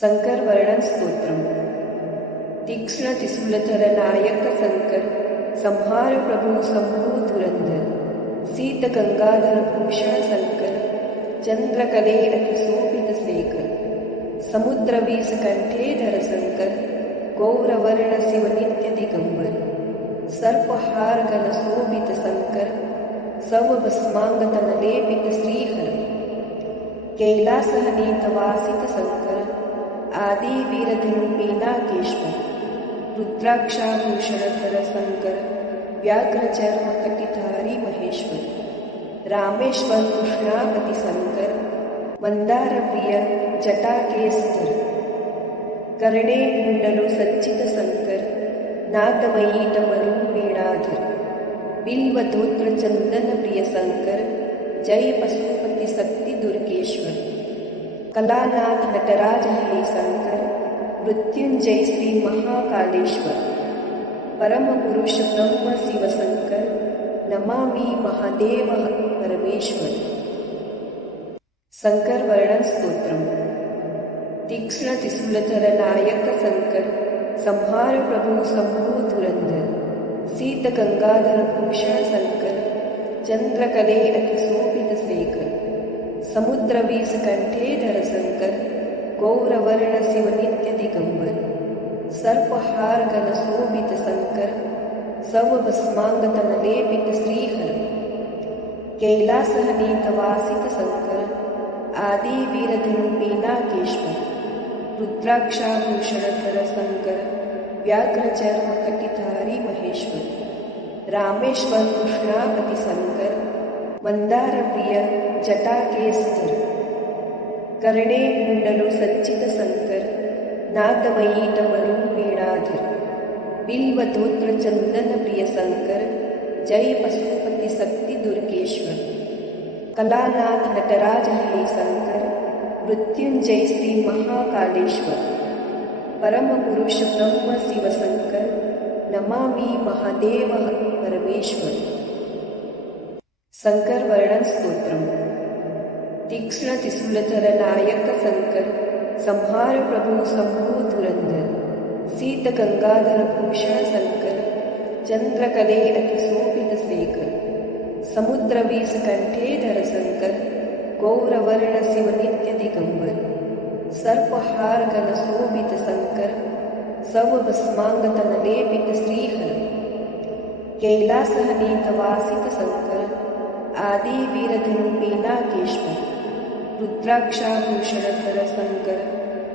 शंकर वर्णन स्तोत्रम। तीक्ष्ण त्रिशूलधर नायक शंकर, संहार प्रभु शंभु धुरंधर। शीत गंगाधर भूषण शंकर, चंद्रकले अतिशोभित शेखर। समुद्र विष कंठे धर शंकर, गौरवर्ण शिव नित्य दिगंबर। सर्पहार गण शोभित शंकर, सव भस्मांग तन लेपित श्रीहर। कैलास नीत वासित शंकर, आदि वीर धनु पीनाकेश्वर। रुद्राक्षाभूषणधर शंकर, व्याघ्र चर्म कटिधारी महेश्वर। रामेश्वर कृष्णापति शंकर, मंदार प्रिय जटाकेस्तर। कर्णे कुंडलो सज्जित शंकर, नादमयी डमरू वीणाधर। बिल्वधोत्र चंदन प्रिय शंकर, जय पशुपति शक्ति दुर्गेश्वर। कलानाथ नटराज हे शंकर, मृत्युंजय श्री महाकालेश्वर। परम पुरुष ब्रह्म शिव शंकर, नमामि महादेव परमेश्वर। शंकर वर्णन स्तोत्रम। तीक्ष्ण त्रिशूलधर नायक शंकर, संहार प्रभु शंभु धुरंधर। शीत गंगाधर भूषण शंकर, चंद्रकले अतिशोभित शेखर। समुद्र विष कंठे धर शंकर, गौरवर्ण शिव नित्य दिगंबर। सर्पहार गण शोभित शंकर, सव भस्मांग तन लेपित श्रीहर। कैलास नीत वासित शंकर, आदि वीर धनु पीनाकेश्वर। रुद्राक्षाभूषणधर शंकर, व्याघ्र चर्म कटिधारी महेश्वर। रामेश्वर कृष्णापति शंकर, मंदार प्रिय जटाकेस्तर। कर्णे कुंडलो सज्जित शंकर, नादमयी डमरू वीणाधर। बिल्वधोत्र चंदन प्रिय शंकर, जय पशुपति शक्ति दुर्गेश्वर। कलानाथ नटराज हे शंकर, मृत्युंजय श्री महाकालेश्वर। परम पुरुष ब्रह्म शिव शंकर, नमामि महादेव परमेश्वर। शंकर वर्णन स्तोत्रम। तीक्ष्ण त्रिशूलधर नायक शंकर, संहार प्रभु शंभु धुरंधर। शीत गंगाधर भूषण शंकर, चंद्रकले अतिशोभित शेखर। समुद्र विष कंठे धर शंकर, गौरवर्ण शिव नित्य दिगंबर। सर्पहार गण शोभित शंकर, सव भस्मांग तन लेपित श्रीहर। कैलास नीत वासित शंकर, आदि वीर धनु पीनाकेश्वर। रुद्राक्षाभूषणधर शंकर,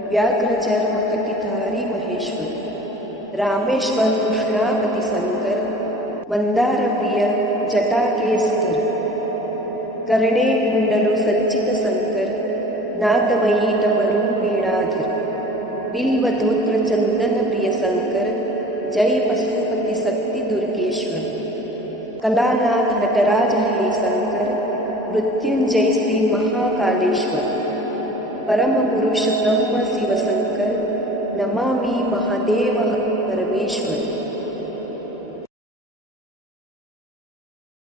व्याघ्र चर्म कटिधारी महेश्वर। रामेश्वर कृष्णापति शंकर, मंदार प्रिय जटाकेस्तर। कर्णे कुंडलो सज्जित शंकर, नादमयी डमरू वीणाधर। बिल्वधोत्र चंदन प्रिय शंकर, जय पशुपति शक्ति दुर्गेश्वर। कलानाथ नटराज हे शंकर, मृत्युंजय श्री महाकालेश्वर। परम पुरुष ब्रह्म शिव शंकर, नमामि महादेव परमेश्वर।